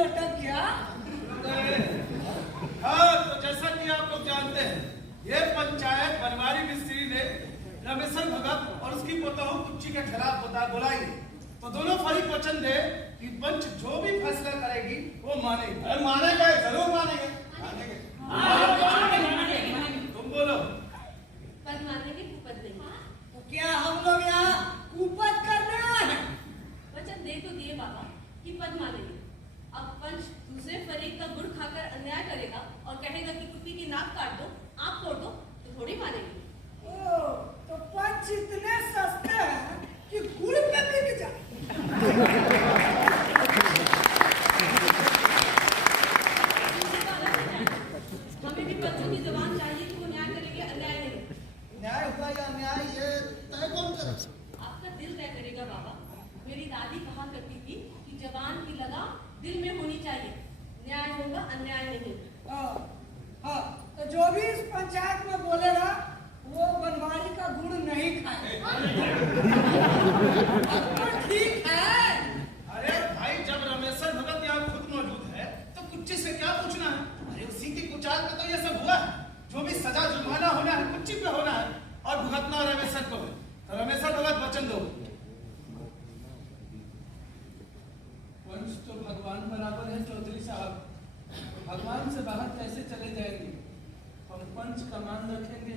लटक गया। हाँ, तो जैसा कि आप लोग जानते हैं, ये पंचायत बनवारी मिस्त्री ने रमेशन भगत और उसकी पोतहू कुच्ची के खिलाफ बुलाई। तो दोनों फरीक वचन दे कि पंच जो भी फैसला करेगी वो मानेगी। अरे मानेंगे, जरूर मानेंगे। तुम बोलो। पद मानेंगे कुपद नहीं। तो क्या हम लोग यहाँ कुपद करने आए हैं? वचन दे तो दिए बाबा कि पद मानेंगे। अब पंच दूसरे फरीक का गुड़ खाकर अन्याय करेगा और कहेगा कि कुत्ती की नाक काट दो, आंख तोड़ दो, तो थोड़ी मानेंगे। ओ, तो पंच इतने सस्ते हैं कि गुड़ पे बिक जाए। हमें भी पंचों की जबान चाहिए कि वो न्याय करेंगे, अन्याय नहीं। न्याय हुआ या अन्याय ये तय कौन करे? आपका दिल तय करेगा बाबा। मेरी दादी कहा करती थी कि जबान की लगाम दिल में होनी चाहिए, न्याय होगा, अन्याय नहीं। हाँ, तो जो भी इस पंचायत में बोलेगा वो बनवारी का गुड़ नहीं खाएगा। ठीक है। अरे भाई, जब रमेशन भगत यहाँ खुद मौजूद है तो कुच्ची से क्या पूछना है? अरे उसी की कुचाल पे तो ये सब हुआ। जो भी सजा जुर्माना होना है कुच्ची पे होना है और भुगतना रमेशन को है। तो रमेशन भगत वचन दो। पंच तो भगवान बराबर है चौधरी साहब। भगवान से बाहर कैसे चले जाएंगे? हम पंच का मान रखेंगे,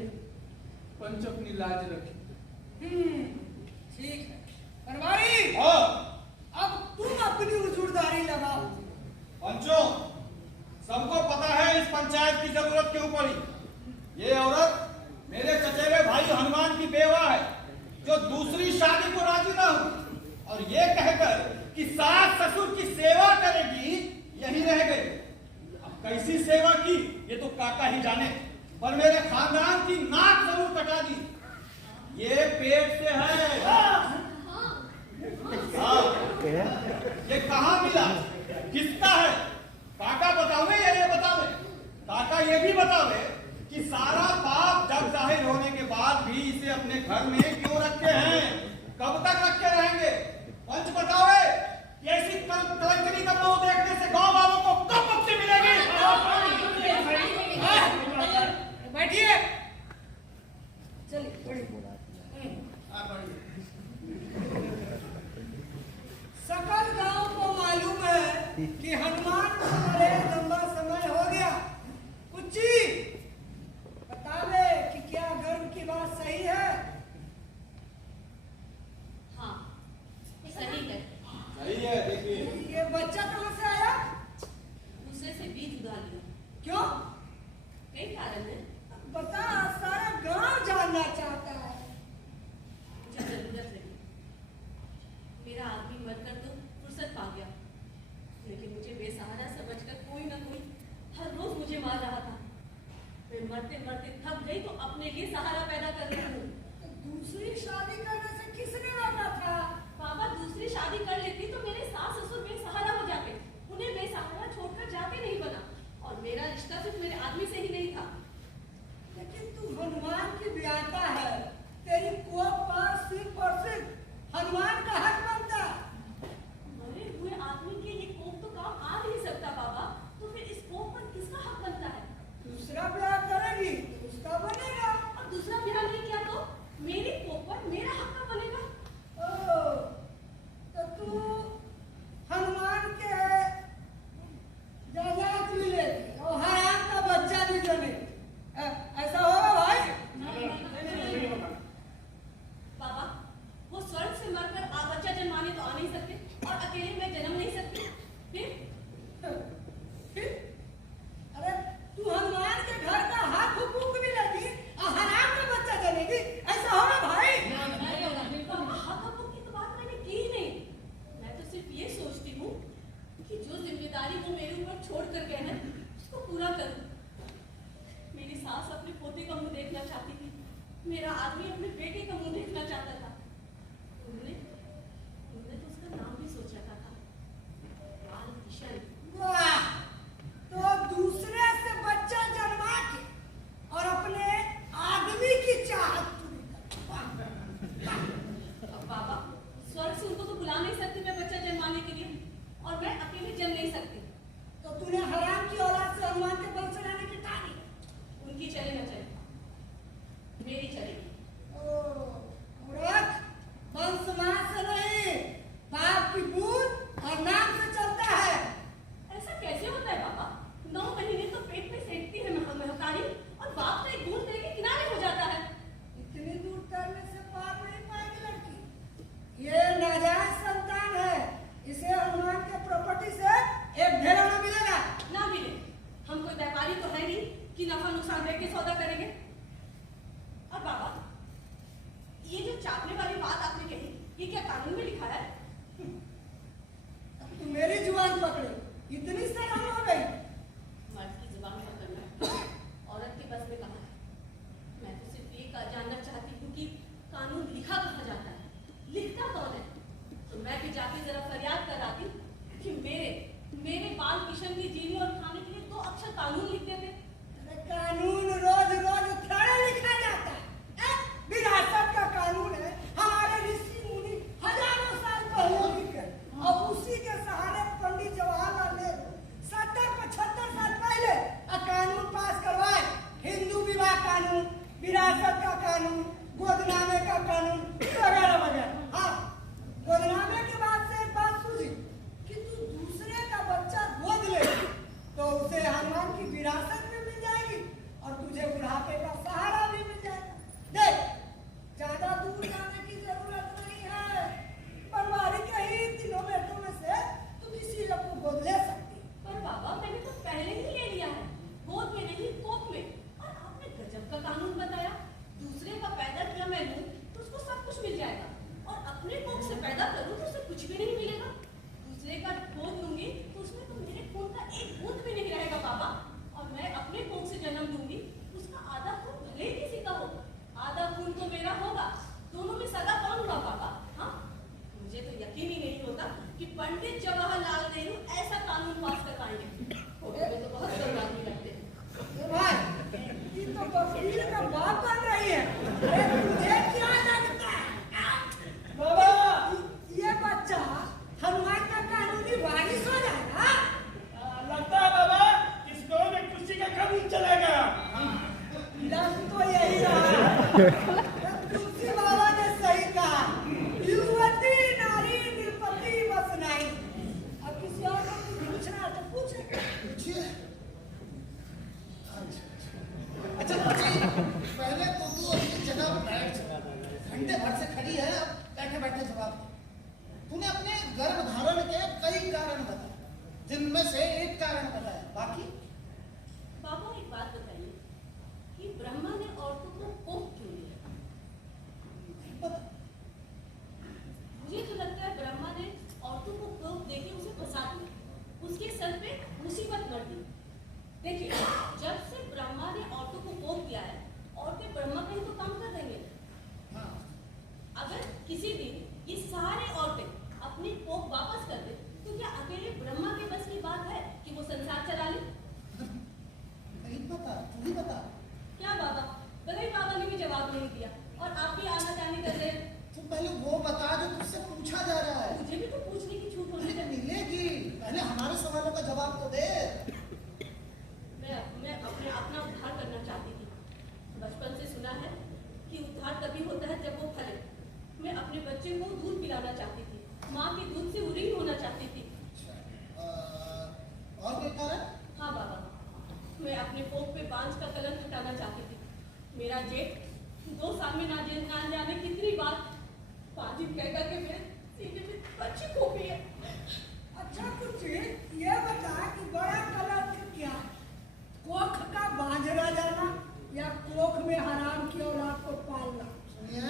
पंच अपनी लाज रखेंगे। ठीक है। बनवारी, अब तुम अपनी उजूरदारी लगाओ। पंचों, सबको पता है इस पंचायत की जरूरत क्यों पड़ी। ये औरत मेरे चचेरे भाई हनुमान की बेवा है, जो दूसरी शादी को राजी ना हुई और ये कहकर कि सास ससुर की सेवा करेगी, यही रह गई। अब कैसी सेवा की ये तो काका ही जाने, पर मेरे खानदान की नाक जरूर कटा दी। ये पेट से है। हाँ, ये कहाँ मिला, किसका है? काका बतावे या ये बतावे? काका ये भी बतावे कि सारा पाप जग जाहिर होने के बाद भी इसे अपने घर में क्यों रखे हैं, कब तक रखे रहेंगे? पंच बतावे, ऐसी कलंकनी का मुंह देखने से गांव वालों को कब मुक्ति मिलेगी? बैठिए। चलिए सकल गांव को मालूम है कि हनुमान को बड़े लंबा समय हो गया। कुच्ची बतावे कि क्या गर्व की बात सही है? हाँ, सही है। सही है। देखिए, ये बच्चा कहाँ से आया? दूसरे से बीज उधार लिया। क्यों? कई कारण है। बता, सारा गांव जानना चाहता है। मुझे जरूरत लगी। मेरा आदमी मरकर तो फुर्सत पा गया, लेकिन मुझे बेसहारा समझकर कोई ना कोई हर रोज मुझे मार रहा था। मैं मरते मरते थक गई तो अपने लिए सहारा पैदा कर रही हूँ। तो दूसरी शादी करने से किसने रोका था? बाबा, दूसरी शादी कर लेती तो मेरे सास ससुर बेसहारा हो जाते। उन्हें बेसहारा छोड़कर जाते नहीं बना, और मेरा रिश्ता सिर्फ मेरे आदमी से ही नहीं था। लेकिन तू हनुमान की ब्याता है, तेरी कोप पर सिर्फ और सिर्फ हनुमान का हक बनता। मरे हुए आदमी के ये कोप तो काम आ नहीं सकता बाबा, तो फिर इस कोप पर किसका हक बनता है? दूसरा ब्याह करेगी तो उसका बनेगा। और दूसरा ब्याह नहीं किया तो मेरी कोप पर मेरा हक कब बनेगा? ओ, तो तू हनुमान के जायदाद भी लेगी और हराम का बच्चा भी जनेगी। ऐसा होगा भाई? बाबा, वो स्वर्ग से मरकर आप बच्चा जन्माने तो आ नहीं सकते, और अकेले मैं जन्म नहीं सकती। फिर? अरे तू हनुमान के घर का हक हुकूक भी लेगी और हराम का बच्चा जनेगी, ऐसा होगा भाई? बाबा, हक हकूक की तो बात मैंने की ही नहीं। मैं तो सिर्फ ये सोचती हूँ कि जो जिम्मेदारी वो मेरे ऊपर छोड़ कर गए हैं उसको पूरा करूँ। मेरी सास अपने पोते का मुंह देखना चाहती थी, मेरा आदमी अपने बेटे का मुंह देखना चाहता था। उन्होंने तो उसका नाम भी सोच रखा था, बाल किशन। वाह! तो दूसरे से बच्चा जन्मा के और अपने आदमी की चाहत पूरी कर। अब बाबा, स्वर्ग से उनको तो बुला नहीं सकती मैं बच्चा जन्माने के लिए, और मैं अकेले जन्म नहीं सकती। नुकसान देख के सौदा करेंगे। और बाबा, ये जो चापने वाली बात आपने कही, ये क्या कानून में लिखा है? अब तू मेरी जुबान पकड़े, इतनी शर्म हो गई? मर्द की जुबान पकड़ना औरत के बस में कहाँ है? मैं तो सिर्फ ये जानना चाहती हूँ कि कानून लिखा कहाँ जाता है, लिखता कौन है? तो मैं भी जाके जरा फरियाद कर आती कि मेरे बाल किशन के जीने और खाने के लिए 2 अक्षर कानून लिख देते। अरे कानून रोज रोज थोड़ा लिखा जाता है। विरासत का कानून है, हमारे ऋषि मुनि हजारों साल पहले लिखे, और उसी के सहारे पंडित जवाहरलाल नेहरू 70-75 साल पहले कानून पास करवाए। हिंदू विवाह कानून, विरासत का कानून, गोदनामे का कानून वगैरह वगैरह। हाँ, गोदनामे के बाद से एक बात सुनी कि तू दूसरे का बच्चा गोद ले तो उसे हनुमान की विरासत भी मिल जाएगी और तुझे बुढ़ापे का सहारा भी मिल जाएगा। देख, ज्यादा दूर जाने की जरूरत नहीं है, बनवारी के ही 3 बेटों में से तू किसी एक को गोद ले सकती है। पर बाबा, मैंने तो पहले ही ले लिया है, गोद में नहीं कोख में। और आपने गजब का कानून बताया, दूसरे का पैदा किया मैं लूं तो उसको सब कुछ मिल जाएगा, और अपने कोख से पैदा करूं तो उसे कुछ भी नहीं मिलेगा। दूसरे का गोद लूंगी तो उसमें तो मेरे खून का एक बूंद भी नहीं रहेगा बाबा। और मैं अपने कोख से जन्म लूंगी, उसका आधा खून भले ही किसी का हो, आधा खून तो मेरा होगा। दोनों में सगा कौन हुआ बाबा? हाँ, मुझे तो यकीन ही नहीं होता कि पंडित जवाहरलाल नेहरू ऐसा कानून पास करवाएंगे। मुझे तो बहुत शर्माती लगते हैं। ए भाई, ये तो वकील का बाप बन रही है। अरे तुझे क्या लगता है? बाबा, ये बच्चा हनुमान का कानूनी वारिस हो जाएगा। लगता है बाबा इस गांव में कुर्सी का कानून चलेगा। लग तो यही रहा। तुलसी बाबा ने सही कहा, युवती नारी निरपति बस नहीं। अब किसी और को कुछ पूछना है तो पूछे। अच्छा पहले तो तू अपनी जगह पर बैठ जा। घंटे भर से खड़ी है, अब बैठे बैठे जवाब दे। तूने अपने गर्भ धारण के कई कारण बताए, जिनमें से एक कारण बताया, बाकी बाबा एक बात बताइए कि ब्रह्मा ने औरतों को कोख क्यों दिया? नहीं पता। मुझे तो लगता है ब्रह्मा ने औरतों को कोख देके उसे फंसा दिया, उसके सर पे मुसीबत मर दी। देखिए, जब से ब्रह्मा ने औरतों को कोख दिया है, औरतें ब्रह्मा का ही तो काम कर रही है। हाँ, अगर किसी दिन ये सारे औरतें अपनी कोख वापस कर दे तो क्या अकेले ब्रह्मा के बस की बात है कि वो संसार चला ले? नहीं पता, तू ही बता। क्या बाबा? गगन बाबा ने भी जवाब नहीं दिया और आप भी आना जाने कर रहे हैं। तू पहले वो बता जो तुझसे पूछा जा रहा है। मुझे भी तो पूछने की छूट होनी तुझे चाहिए। मिलेगी, पहले हमारे सवालों का जवाब तो दे। मैं अपना उद्धार करना चाहती थी। बचपन से सुना है कि उद्धार तभी होता है जब वो फले। मैं अपने बच्चे को दूध पिलाना चाहती थी, माँ के दूध से उरीन होना चाहती थी। और कोई कारण? हाँ बाबा, मैं अपने कोख पे बांझ का कलंक हटाना चाहती थी। मेरा जेठ 2 साल में ना जाने कितनी बार बाजी कह करके मेरे सीने में बच्ची खोपी है। अच्छा कुछ ये बता कि बड़ा कलंक क्या है? कोख का बांझ रह जाना या कोख में हराम की औलाद को पालना? सुनिए,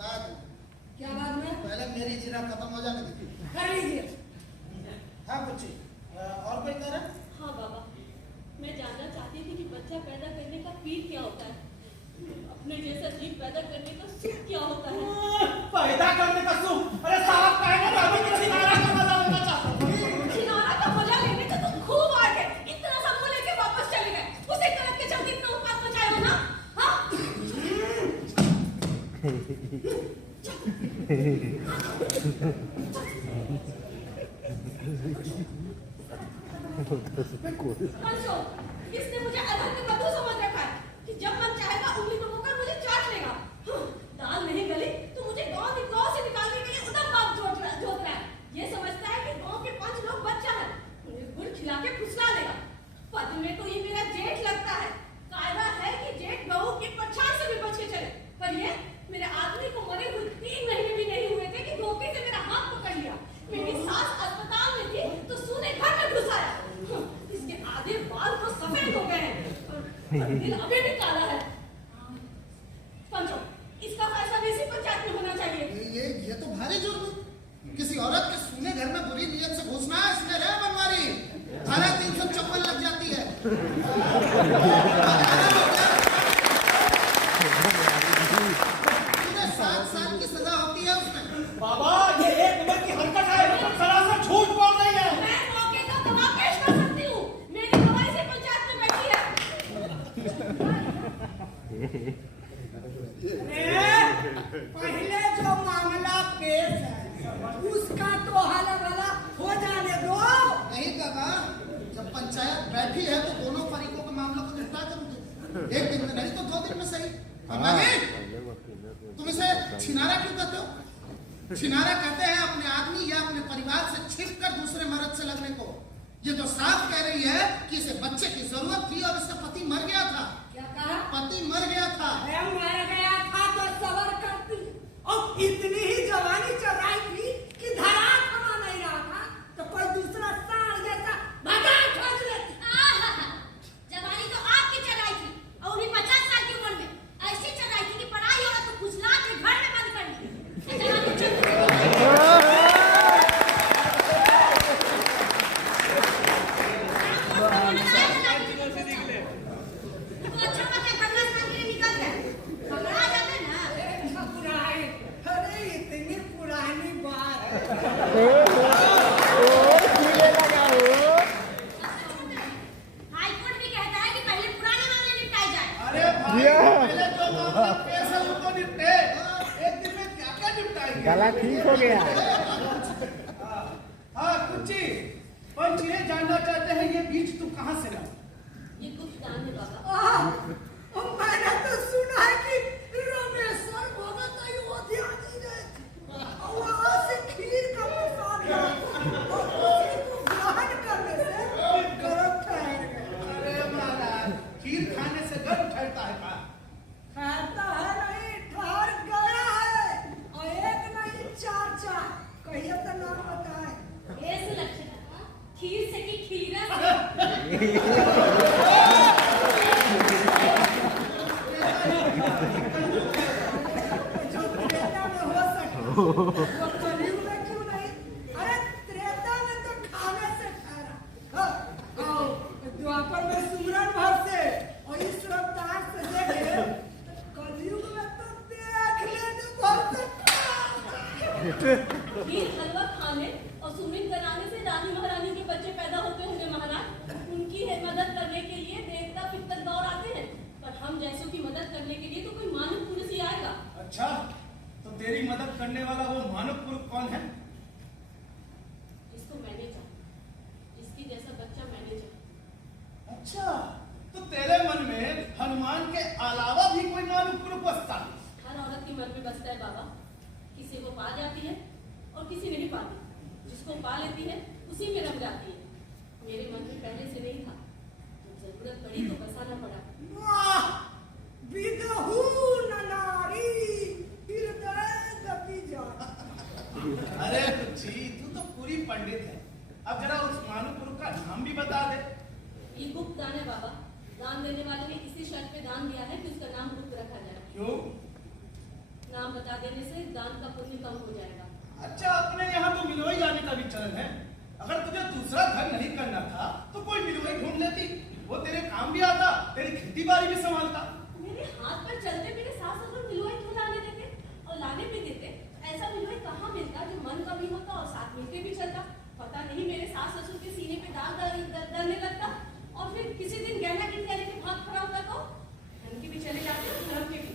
बाद में। क्या बाद में? पहले मेरी जिरा खत्म हो जाने दीजिए। कर लीजिए। हाँ बच्ची, और कोई कारण? हाँ बाबा, मैं जानना चाहती थी कि बच्चा पैदा करने का पीर क्या होता है, अपने जैसा जीव पैदा करने का सुख क्या होता है। पैदा करने का सुख? अरे साहब कहने का अभी किसी नारा का मजा लेना चाहता हूँ। किनारा का मजा लेने का तो खूब आ गए, इतना सबको लेके वापस चले गए। उसे करके जल्दी इतना उत्पाद मचाए हो ना? हाँ? कंसो, इसने मुझे अधर्म बंधु समझ रखा है कि जब मन चाहेगा उंगली को मुकर मुझे चाट लेगा। दाल नहीं गली तो मुझे गांव से निकालने के लिए उधम बाप जोत रहा है। ये समझता है कि गांव के 5 लोग बच्चा है, मुझे गुड़ खिला के फुसला लेगा। पद में तो ये मेरा जेठ लगता है। कायदा है कि जेठ बहू की पछाड़ से भी बच के चले, पर ये मेरे आदमी को मरे हुए 3 महीने भी नहीं हुए थे कि धोखे से मेरा हाथ पकड़ लिया। मेरी सास अस्पताल में थी तो सूने घर में घुस आया। इसके आधे बाल तो सफेद हो गए हैं। दिल अभी भी काला है। पंचो, इसका फैसला भी इसी पंचायत में होना चाहिए। ये तो भारी जुर्म है। किसी औरत के सूने घर में बुरी नीयत से घुसना है, इसमें रे बनवारी, धारा 354 लग जाती है। पूरे 7 साल की सजा होती है उसमें। बाबा ये एक नंबर की हरकत है, सरासर झूठ बोल रही है। मैं मौके का गवाह पेश कर सकती हूँ। मेरी गवाही से पंचायत में बैठी है। पहले जो मामला पेश है उसका तो हल भला हो जाने दो। नहीं काका, जब पंचायत बैठी है तो दोनों फरीकों के मामलों को निपटा करूंगी। एक दिन में नहीं तो 2 दिन में सही। तुम इसे छिनारा क्यों कहते हो? छिनारा कहते हैं अपने आदमी या अपने परिवार से छिपकर दूसरे मर्द से लगने को। ये तो साफ कह रही है कि इसे बच्चे की जरूरत थी और इसका पति मर गया था। क्या कहा? पति मर गया था। मर गया था तो सबर करती, और इतनी ही जवानी चढ़ाई थी कि धरा थमा नहीं रहा था तो कोई दूसरा साड़ जैसा भगा खोज लेती। जवानी तो आपकी चढ़ाई थी और भी 50 साल की उम्र में ऐसी चढ़ाई थी कि पढ़ाई हो तो फुसला के घर में बंद कर दी। जवानी चढ़ अच्छा बच्चा बंगला स्थान के लिए निकल गया। घबरा जाते ना। अरे इतनी पुरानी बात। हाई कोर्ट भी कहता है कि पहले पुराने मामले निपटाए जाए। अरे भाई पहले जो मामला पेश है उनको निपटे। एक दिन में क्या क्या निपटाएंगे? गला ठीक हो गया। हाँ कुची, पंच ये जानना चाहते हैं ये बीज तू कहाँ से ला? ये गुप्त दान है बाबा। मैंने तो सुना है कि रामेश्वर भगत अयोध्या जी गए थे और वहां से खीर का प्रसाद लाए और उसी को ग्रहण करने से गर्म ठहर गए। अरे महाराज खीर खाने से गर्म ठहरता है का? ठहरता है नहीं, ठहर गया है। और एक नहीं 4 कहिए तो नाम बताए। ऐसे लक्षण है, खीर से कि खीरा से। जो त्रेता में हो सके वो कलयुग में क्यों नहीं? अरे त्रेता में तो खाने से ठहरा, और द्वापर में सुमरन भर से और इस रफ्तार से देखे तो कलयुग में तो देख लेने भर से खीर हलवा खाने और सुमित कराने से रानी महारानी के बच्चे पैदा होते होंगे महाराज। उनकी है मदद करने के लिए देवता पितर गौर आते हैं, पर हम जैसों की मदद करने के लिए तो कोई मानव पुरुष ही आएगा। अच्छा तो तेरी मदद करने वाला वो मानव पुरुष कौन है? इसको मैंने चाहा, इसकी जैसा बच्चा मैंने चाहा। अच्छा तो तेरे मन में हनुमान के अलावा भी कोई मानव पुरुष बसता है? हर औरत के मन में बसता है बाबा। किसी को पा जाती है और किसी नहीं पाती। जिसको पा लेती है उसी में रम जाती है। मेरे मन में पहले से नहीं था, तो जरूरत पड़ी तो बसाना पड़ा। वाह, विदहु न नारी हृदय गति जान। अरे कुची तू तो पूरी पंडित है। अब जरा उस मानव पुरुष का नाम भी बता दे। ये गुप्त दान है बाबा। दान देने वाले ने इसी शर्त पे दान दिया है कि उसका नाम गुप्त रखा जाए। क्यों? नाम बता देने से दान का पुण्य कम हो जाएगा। अच्छा अपने यहाँ तो मिलोई जाने का भी चलन है। अगर तुझे दूसरा घर नहीं करना था तो कोई मिलोई ढूंढ लेती, वो तेरे काम भी आता, तेरी खेती बाड़ी भी संभालता। मेरे हाथ पर चलते मेरे सास ससुर मिलोई क्यों लाने देते और लाने भी देते? ऐसा मिलोई कहाँ मिलता जो मन का भी होता और साथ मिलके भी चलता? पता नहीं मेरे सास ससुर के सीने पे दाग दरने लगता और फिर किसी दिन गहना गिनती लेके भाग खड़ा होता तो धन के भी चले जाते और धर्म के भी।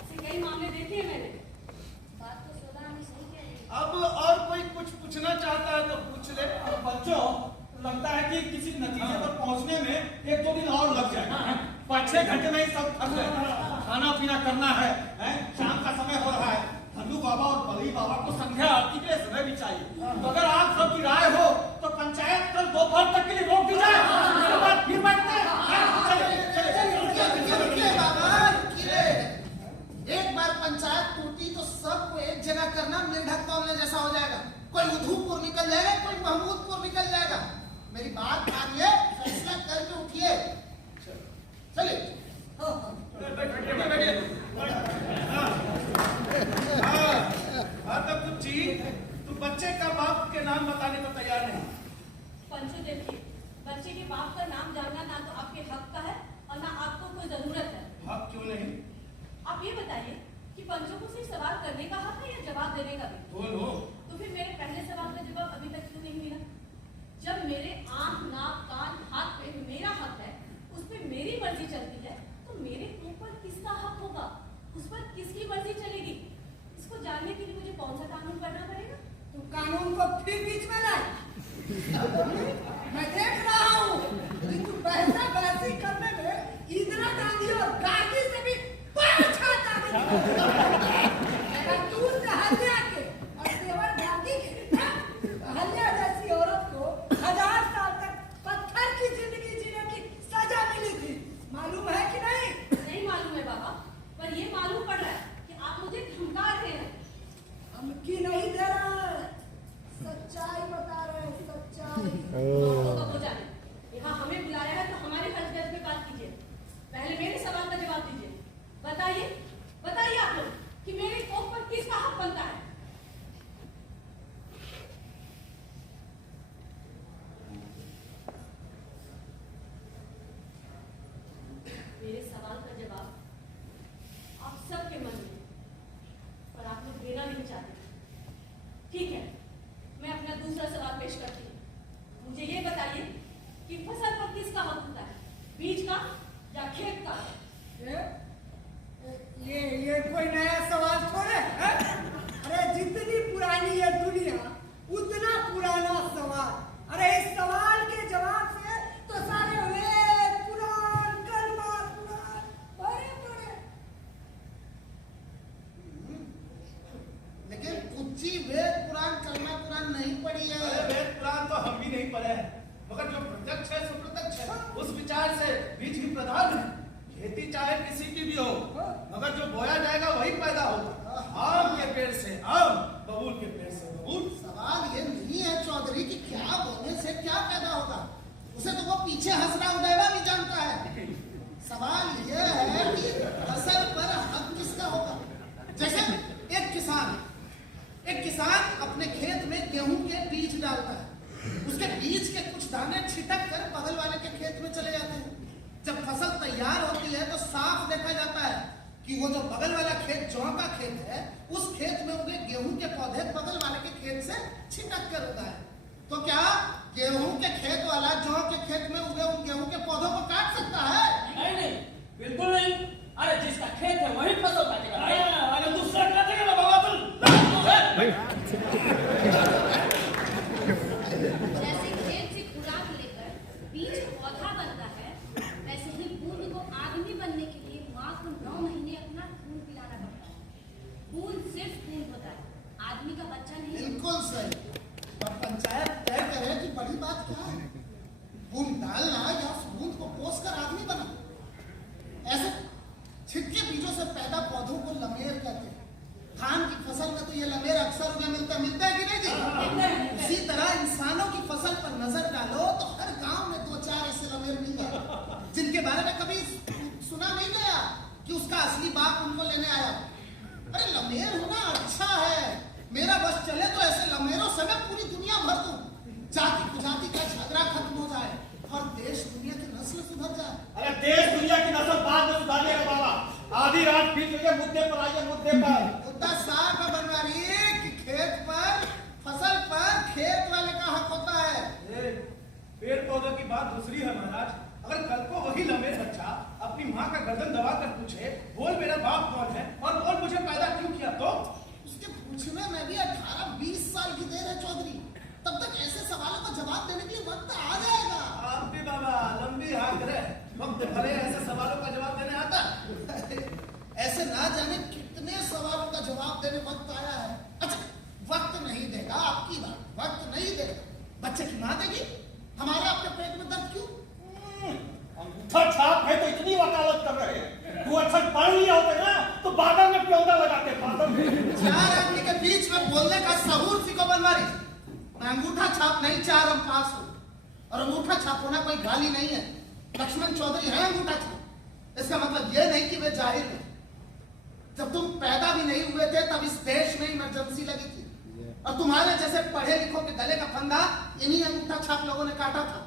ऐसे कई मामले देखे हैं मैंने। बात तो 16 में सही कह रही है। अब और कोई कुछ पूछना चाहता है तो पूछ ले। बच्चों लगता है कि किसी नतीजे पर पहुंचने में 1-2 दिन और लग जाएगा। 5-6 घंटे में ही सब थक गए। खाना पीना करना है, शाम का समय हो रहा है। धन्नू बाबा और बली बाबा को संध्या आरती के लिए समय भी चाहिए। तो अगर आप सबकी राय हो तो पंचायत कल दोपहर तक के लिए रोक दी जाए। उसके बाद फिर बैठते हैं। रुकिए बाबा, रुकिए। एक बार पंचायत टूटी तो सबको एक जगह करना मेंढक तौलने जैसा हो जाएगा। कोई उधमपुर निकल जाएगा, कोई महमूदपुर निकल जाएगा। मेरी बात मानिए, फैसला करके उठिए। आपको जरूरत है। हाँ, क्यों नहीं? आप ये बताइए कि पंचों को सिर्फ सवाल करने का हक है या जवाब देने का भी? दोनों। तो फिर मेरे पहले सवाल का जवाब अभी तक क्यों नहीं मिला? जब मेरे आंख, नाक, कान, हाथ पे मेरा हक है, उस पे मेरी मर्जी चलती है, तो मेरे मुंह पर किसका हक होगा? उस पर किसकी मर्जी चलेगी? इसको जानने के लिए मुझे कौन सा कानून पढ़ना पड़ेगा? तू कानून को फिर बीच में लाए। मैं देख रहा हूँ कि तू बहसा बहसी करने में इंदिरा गांधी और गांधी से भी अच्छा तू हल्या के और तेवर गांधी के हल्या जैसी औरत को 1000 साल तक पत्थर की जिंदगी जीने की सजा मिली थी, मालूम है कि नहीं? नहीं मालूम है बाबा, पर ये मालूम पड़ रहा है कि आप मुझे धमका रहे हैं। धमकी नहीं दे रहा है, सच्चाई बता रहे हैं, सच्चाई। तो हो जाए, यहाँ हमें बुलाया है तो हमारे हर जज में बात कीजिए। पहले मेरे सवाल का जवाब दीजिए। बताइए बताइए आप लोग कि मेरे कोख पर किसका हक बनता है? मेरे सवाल का जवाब आप सबके मन में, पर आप लोग देना नहीं चाहते। ठीक है, मैं अपना दूसरा सवाल पेश करती हूँ। मुझे ये बताइए कि फसल पर किसका हक होता है, बीज का या खेत का? ये कोई नया सवाल थोड़े है? अरे जितनी पुरानी है दुनिया उतना पुराना सवाल। अरे इस सवाल के जवाब से तो सारे वेद पुराण कलमा पुराण बड़े बड़े। लेकिन कुछ वेद पुराण कलमा पुराण नहीं पढ़ी है। अरे वेद पुराण तो हम भी नहीं पढ़े हैं, मगर जो प्रत्यक्ष है सो प्रत्यक्ष है। उस विचार से बीज ही प्रधान है। खेती चाहे किसी की भी हो, मगर जो बोया जाएगा वही पैदा होगा। आम के पेड़ से आम, बबूल के पेड़ से बबूल। सवाल ये नहीं है चौधरी कि क्या बोने से क्या पैदा होगा, उसे तो वो पीछे हंस रहा उदयवा भी जानता है। सवाल ये है कि फसल पर हक किसका होगा। जैसे एक किसान अपने खेत में गेहूं के बीज डालता है, उसके बीज के कुछ दाने छिटक कर बगल वाले के खेत में चले जाते हैं। जब फसल तैयार होती है तो साफ देखा जाता है कि वो जो बगल वाला खेत जौ का खेत है, उस खेत में उगे गेहूं के पौधे बगल वाले के खेत से छिटक कर उगा है। तो क्या गेहूं के खेत वाला जौ के खेत में उगे उन गेहूं के पौधों को काट सकता है? नहीं, बिल्कुल नहीं। अरे जिसका खेत है वही फसल काटेगा। अरे दूसरा काटेगा ना बाबा तुम। जैसे खेत से खुराक लेकर बीज पौधा बनता है, वैसे ही बूंद को आदमी बनने के लिए माँ को 9 महीने अपना खून पिलाना पड़ता है। बूंद सिर्फ खून होता है, आदमी का बच्चा नहीं। बिल्कुल सही। अब पंचायत तय करे कि बड़ी बात क्या है, बूंद डालना या बूंद को पोस कर आदमी बना। ऐसे छिटके बीजों से पैदा पौधों को लमेर कहते हैं। धान की फसल में तो ये लमेर अक्सर उन्हें मिलता है कि नहीं जी? उसी तरह इंसानों की फसल पर नजर डालो तो हर गांव में 2-4 ऐसे लमेर मिल जाए जिनके बारे में कभी सुना नहीं गया कि उसका असली बाप उनको लेने आया। अरे लमेर होना अच्छा है, मेरा बस चले तो ऐसे लमेरों से मैं पूरी दुनिया भर दूं, जाति कुजाति का झगड़ा खत्म हो जाए और देश दुनिया की नस्ल सुधर जाए। अरे देश दुनिया की नस्ल बाद में सुधारने का बाबा, आधी रात फिर जो मुद्दे पर आइए, मुद्दे पर। मुद्दा साफ है बनवारी कि खेत पर फसल पर खेत वाले का हक होता है। पेड़ पौधों की बात दूसरी है महाराज। अगर कल को वही लमेर बच्चा अपनी माँ का गर्दन दबा कर पूछे, बोल मेरा बाप कौन है और बोल मुझे पैदा क्यों किया, तो उसके पूछने में भी 18-20 साल की देर है चौधरी। तब तक ऐसे सवालों का जवाब देने के लिए वक्त आ जाएगा। आप भी बाबा लंबी हाथ रहे, वक्त भले ऐसे सवालों का जवाब देने आता। ऐसे ना जाने कितने सवालों का जवाब देने वक्त आया है। अच्छा, वक्त नहीं देगा, आपकी बात वक्त नहीं देगा। बच्चे की माँ देगी, हमारे आपके पेट में दर्द क्यों? अंगूठा छाप है तो इतनी वकालत कर रहे हैं। तू अच्छा पढ़ लिया होते ना तो बादल में प्योदा लगाते, बादल में। 4 आदमी के बीच में बोलने का सहूर सीखो बनवारी। मैं अंगूठा छाप नहीं 4 अंक पास हूं, और अंगूठा छाप होना कोई गाली नहीं है। लक्ष्मण चौधरी है अंगूठा छाप, इसका मतलब यह नहीं कि वे जाहिर है। जब तुम पैदा भी नहीं हुए थे तब इस देश में इमरजेंसी लगी थी, और तुम्हारे जैसे पढ़े लिखों के गले का फंदा इन्हीं अंगूठा छाप लोगों ने काटा था।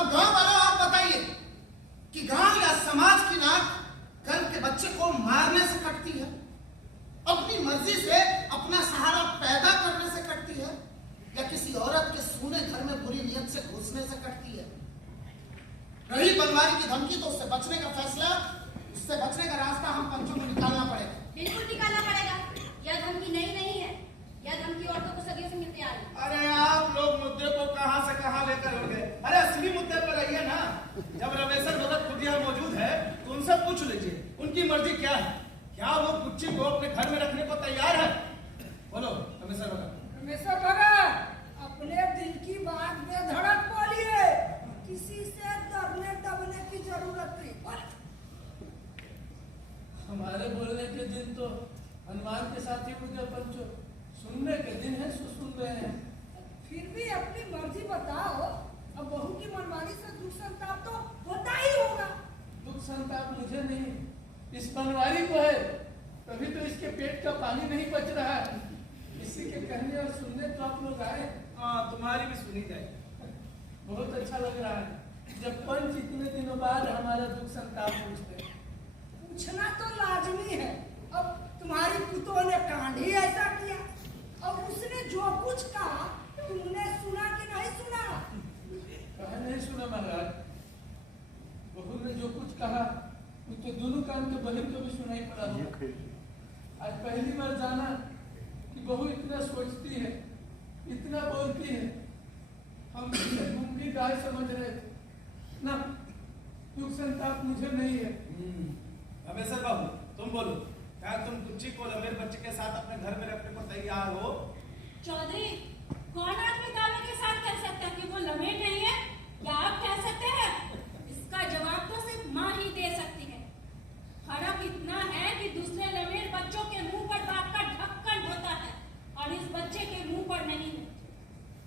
अब गांव वालों आप बताइए कि गांव या समाज की नाक गर्भ के बच्चे को मारने से कटती है, अपनी मर्जी से अपना सहारा पैदा करने से कटती है, या किसी औरत के सूने घर में बुरी नियत से घुसने से कटती है? रही बनवारी की धमकी तो उससे बचने का फैसला, उससे बचने का रास्ता हम पंचों को निकालना पड़ेगा। बिल्कुल निकालना पड़ेगा। यह धमकी नई नहीं है, यह धमकी औरतों को सदियों से मिलती आ रही है। अरे आप लोग मुद्दे को कहां से कहां लेकर हो गए? अरे असली मुद्दे पर रहिए ना। जब रमेशर भगत खुद यहाँ मौजूद है तो उनसे पूछ लीजिए उनकी मर्जी क्या है। क्या वो कुच्ची को अपने घर में रखने को तैयार है? बोलो रमेशर भगत। रमेशर भगत, अपने दिल की बात बेधड़क बोलिए, किसी से दबने दबने की जरूरत नहीं। हमारे बोलने के दिन तो हनुमान के साथ ही मुझे पंचो, सुनने के दिन है सो सुन रहे हैं। फिर भी अपनी मर्जी बताओ। अब बहू की मनमानी से दुख संताप तो होता ही होगा। दुख संताप मुझे नहीं, इस बनवारी को है, तभी तो इसके पेट का पानी नहीं बच रहा है। इसी के कहने और सुनने तो आप लोग आए। हाँ, तुम्हारी भी सुनी जाए। बहुत अच्छा लग रहा है जब पंच इतने दिनों बाद हमारा दुख संताप पूछते हैं। पूछना तो लाजमी है। अब तुम्हारी पुतों ने कांड ही ऐसा किया, अब उसने जो कुछ कहा तुमने सुना कि नहीं सुना? कहा नहीं सुना महाराज। बहू ने जो कुछ कहा वो तो दोनों कान के बहन को भी सुनाई पड़ा होगा। आज पहली बार जाना कि बहू इतना सोचती है, इतना बोलती है। हम गूंगी गाय समझ रहे थे ना। दुख संताप मुझे नहीं है। रमेशर बाबू तुम बोलो, क्या तुम कुच्ची को लमेर बच्चे के साथ अपने घर में रखने को तैयार हो? चौधरी, कौन आदमी दावे के साथ कह सकता है कि वो लमेट नहीं है? क्या आप कह सकते हैं? इसका जवाब तो सिर्फ माँ ही दे सकती है। फर्क इतना है कि दूसरे लमेट बच्चों के मुंह पर बाप का ढक्कन होता है और इस बच्चे के मुंह पर नहीं है।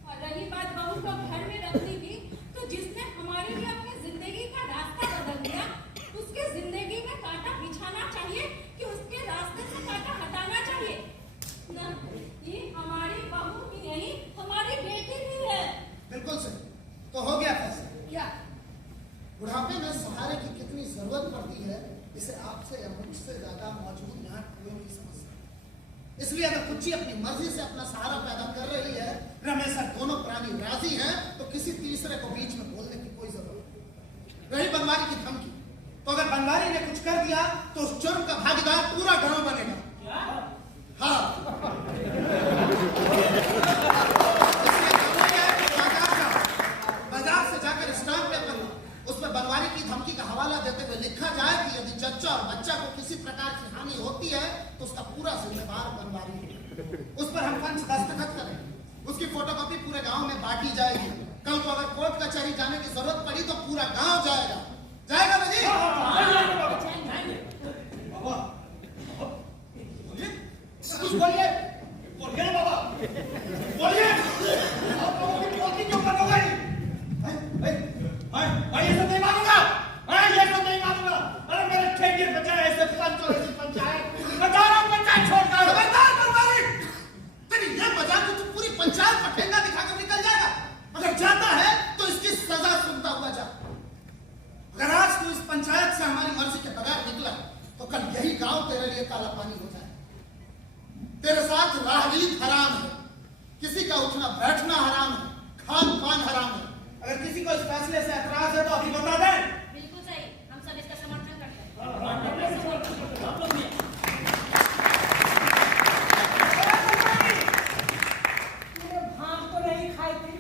और रही बात बहू को घर में रखनी थी, तो जिसने हमारे लिए अपनी जिंदगी का रास्ता बदल दिया, उसके जिंदगी में कांटा बिछाना चाहिए कि उसके रास्ते से कांटा हटाना चाहिए ना? ये हमारी बहू भी नहीं, हमारी बेटी भी है। बिल्कुल सही। तो हो गया फैसला। क्या? बुढ़ापे में सहारे की कितनी जरूरत पड़ती है, इसे आपसे या मुझसे ज्यादा मौजूद यहाँ कोई नहीं समझता। इसलिए अगर कुच्ची अपनी मर्जी से अपना सहारा पैदा कर रही है, रमेशर दोनों प्राणी राजी हैं, तो किसी तीसरे को बीच में बोलने की कोई जरूरत नहीं। रही बनवारी की धमकी, तो अगर बनवारी ने कुछ कर दिया तो उस जुर्म का भागीदार पूरा गांव बनेगा। हाँ। बाजार से जाकर स्टाम्प पेपर उस पर बनवारी की धमकी का हवाला देते हुए लिखा जाए कि यदि जच्चा और बच्चा को किसी प्रकार की हानि होती है तो उसका पूरा जिम्मेदार बनवारी है। उस पर हम पंच दस्तखत करें, उसकी फोटोकॉपी पूरे गांव में बांटी जाएगी। कल को अगर कोर्ट कचहरी जाने की जरूरत पड़ी तो पूरा गांव जाएगा। जाएगा ना जी? बाबा, कुछ बोलिए, बोलिए ना बाबा, बोलिए। आप लोगों की पोती क्यों बंद हो गई? मैं ये सब नहीं मानूंगा, मैं ये सब नहीं मानूंगा। अरे मेरे ठेके बचाए ऐसे पंच और ऐसी पंचायत, बचा रहा हूँ पंचायत छोड़कर। खबरदार बनवारी, तेरी ये वजह तो तू पूरी पंचायत का ठेंगा दिखाकर निकल जाएगा। अगर जाता है तो इसकी सजा सुनता हुआ जा। अगर आज तू इस पंचायत से हमारी मर्जी के बगैर निकला तो कल यही गांव तेरे लिए काला पानी हो जाए। तेरे साथ राहगीर हराम है, किसी का उठना बैठना हराम है, खान पान हराम है। अगर किसी को इस फैसले से ऐतराज है तो अभी बता दें। बिल्कुल सही, हम सब इसका समर्थन करते हैं। तूने भांग तो नहीं खाई थी?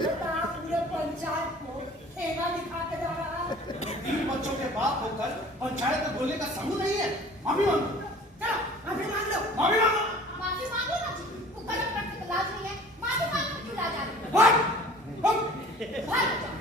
बता, पूरे पंचायत को ठेंगा दिखा के जा रहा है। 3 बच्चों के बाप होकर पंचायत में बोलने का समूह नहीं है। माफी मांगो, चलो माफी मांग लो। माफी मांगो। माफी मांगो ना जी, वो गलत करने का लाज नहीं है। माफी मांगो क्यों लाज आ रही है? भाग, भाग। भाग जाओ।